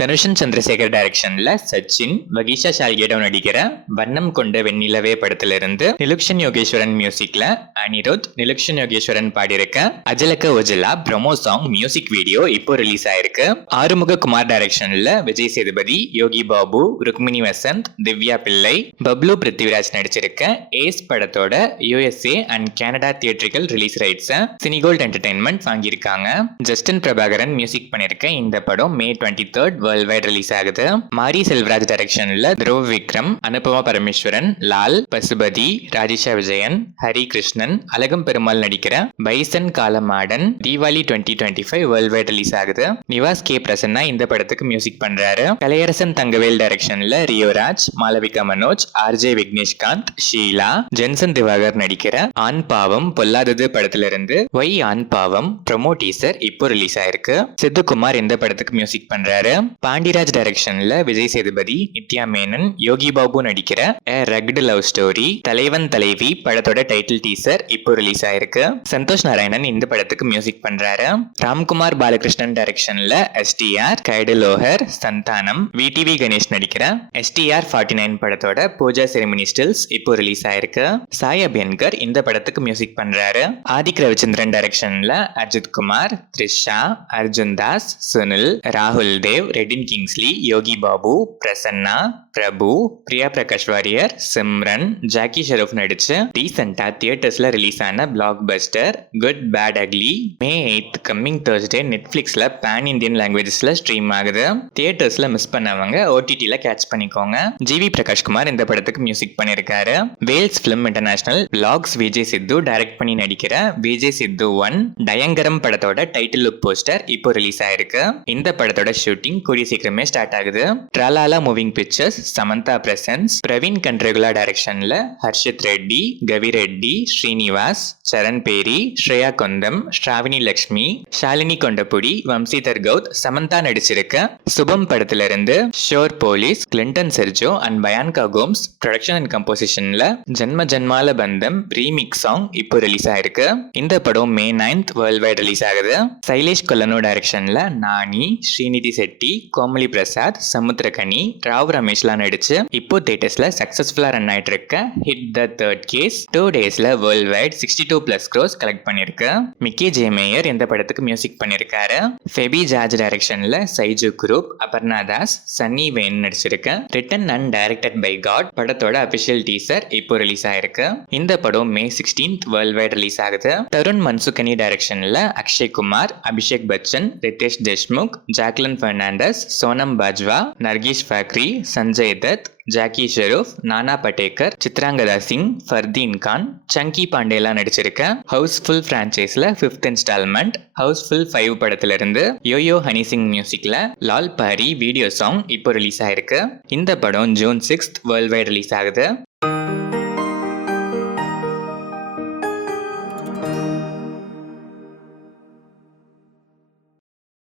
தனுஷன் சந்திரசேகர் டைரக்ஷன்ல சச்சின் வகிஷா ஷால்கேடோ நடிக்கிற வண்ணம் கொண்ட வெண்ணிலவே படத்துல இருந்து நிலுக்ஷன் யோகேஸ்வரன் மியூசிக்ல அனிருத் நிலுக்ஷன் யோகேஸ்வரன் பாடியிருக்க அஜலக்க ஒஜலா ப்ரொமோ சாங் மியூசிக் வீடியோ இப்போ ரிலீஸ் ஆயிருக்கு. ஆறுமுக குமார் டைரக்ஷன்ல விஜய் சேதுபதி, யோகி பாபு, ருக்மிணி வசந்த், திவ்யா பிள்ளை, பப்ளு பிருத்திவிராஜ் நடிச்சிருக்க ஏஸ் படத்தோட USA and Canada theatrical release rights Cinegold entertainment வாங்கியிருக்காங்க. ஜஸ்டின் பிரபாகரன் மியூசிக் பண்ணிருக்க இந்த படம் May 23 வேர்ல்ட் வைட் ரிலீஸ் ஆகுது. மாரி செல்வராஜ் டைரக்ஷன்ல துருவ் விக்ரம், அனுபமா பரமேஸ்வரன், லால், பசுபதி, ராஜேஷா விஜயன், ஹரி கிருஷ்ணன், அழகம் பெருமாள் நடிக்கிற bison Kaalamaadan Deepavali 2025 world wide release ஆகுது. நிவாஸ் கே பிரசன்னா இந்த படத்துக்கு மியூசிக் பண்றாரு. கலையரசன் தங்கவேல் டைரக்ஷன்ல ரியோராஜ், மாளவிகா மனோஜ், RJ விக்னேஷ்காந்த், ஷீலா, ஜென்சன் திவாகர் நடிக்கிற ஆண் பாவம் பொல்லாதது படத்துல இருந்து ஒய் ஆண் பாவம் ப்ரோமோ டீசர் இப்போ ரிலீஸ் ஆயிருக்கு. சித்துக்குமார் இந்த படத்துக்கு மியூசிக் பண்றாரு. பாண்டிராஜ் டைரக்ஷன்ல விஜய் சேதுபதி, நித்யா மேனன், யோகி பாபு நடிக்கிற A Rugged Love Story தலைவன் தலைவி படத்தோட டைட்டில் டீசர் இப்போ ரிலீஸ் ஆயிருக்கு. சந்தோஷ் நாராயணன் இந்த படத்துக்கு மியூசிக் பண்றாரு. ராம்குமார் பாலகிருஷ்ணன் டைரக்ஷன்ல STR, guide Lohar, Santhanam, VTV Ganesh நடிக்கிற STR 49 படத்தோட பூஜா செரிமனி ஸ்டில்ஸ் இப்போ ரிலீஸ் ஆயிருக்கு. சாய் அபியன்கர் இந்த படத்துக்கு மியூசிக் பண்றாரு. ஆதிக் ரவிச்சந்திரன் டைரக்ஷன்ல அஜித் குமார், த்ரிஷா, அர்ஜுன் தாஸ், சுனில், ராகுல் தேவ், ரெடின் கிங்ஸ்லி, யோகி பாபு, பிரசன்னா, பிரபு, பிரியா பிரகாஷ் வாரியர், சிம்ரன், ஜாக்கி ஷெரூப் நடிச்சு ரீசெண்டா தியேட்டர்ஸ்ல ரிலீஸ் ஆன blockbuster good bad ugly May 8 coming Thursday நெட்ஃபிளிக்ஸ்ல பேன் இந்தியன் லாங்குவேஜஸ்ல ஸ்ட்ரீம் ஆகுது. தியேட்டர்ஸ்ல மிஸ் பண்ணவங்க OTTல கேட்ச் பண்ணிக்கோங்க. ஜிவி பிரகாஷ்குமார் இந்த படத்துக்கு மியூசிக் பண்ணிருக்காரு. வேல்ஸ் பிலிம் இன்டர்நேஷனல் பிளாக்ஸ் விஜய் சித்து டைரக்ட் பண்ணி நடிக்கிற விஜய் சித்து 1 டயங்கரம் படத்தோட டைட்டில் லுக் போஸ்டர் இப்போ ரிலீஸ் ஆயிருக்கு. இந்த படத்தோட ஷூட்டிங் கூடிய சீக்கிரமே ஸ்டார்ட் ஆகுது. Tralala moving pictures, Samantha presents, Praveen Kandregula டைரக்ஷன்ல ஹர்ஷித் ரெட்டி, கவி ரெட்டி, ஸ்ரீனிவாஸ், சரண் பேரி, ஸ்ரேயா கொந்தம், ஸ்ராவினி லட்சுமி, ஷாலினி கொண்டபுடி, வம்சிதர் கவுத், சமந்தா நடிச்சிருக்க சுபம் படத்துல இருந்து Shor police, Clinton Cerejo and Bianca Gomes production and கம்போசிஷன்ல ஜன்ம ஜன்மால பந்தம் ரீமிக்ஸ் சாங் இப்போ ரிலீஸ் ஆயிருக்கு. இந்த படம் May 9 வேர்ல்ட் வைட் ரிலீஸ் ஆகுது. சைலேஷ் கொல்லனோ டைரக்ஷன்ல நானி, ஸ்ரீநிதி செட்டி, கோமலி பிரசாத், சமுத்திரகனி, ராவ் ரமேஷ்லாம் நடிச்சு இப்போ தியேட்டர்ஸ்ல சக்சஸ்ஃபுல்லா ரன் ஆயிட்டு இருக்க ஹிட் த தேர்ட் கேஸ் 2 டேஸ்ல வேர்ல்ட் வைட் 62+ crores கலெக்ட் பண்ணிருக்கு. மிக்கி ஜே மேயர் இந்த படத்துக்கு மியூசிக் பண்ணிருக்காரு. ஃபெபி ஜார்ஜ் டைரக்ஷன்ல சைஜு குரூப், அபர்ணா தாஸ், சன்னி வேன் நடிச்சிருக்க written and directed by God படத்தோட அபிஷியல் டீசர் இப்போ ரிலீஸ் ஆயிருக்கு. இந்த படம் May 16 வேர்ல்ட் வைட் ரிலீஸ் ஆகுது. தருண் மன்சுகனி டைரக்ஷன்ல அக்ஷய் குமார், அபிஷேக் பச்சன், ரிதேஷ் தேஷ்முக், ஜாக்லின் பெர்னாண்டஸ், சோனம் பாஜ்வா, நர்கிஷ் ஃபாக்ரி, சஞ்சய் தத், ஜாக்கி ஷெரூப், நானா படேக்கர், சித்ராங்கதா சிங், ஃபர்தீன் கான், சங்கி பாண்டேலாம் நடிச்சிருக்க ஹவுஸ்ஃபுல் பிரான்ச்சைஸ்ல 5th இன்ஸ்டால்மெண்ட் ஹவுஸ்ஃபுல் 5 படத்துல இருந்து யோயோ ஹனி சிங் மியூசிக்ல லால் பாரி வீடியோ சாங் இப்போ ரிலீஸ் ஆயிருக்கு. இந்த படம் June 6 வேர்ல்ட் வைட் ரிலீஸ் ஆகுது.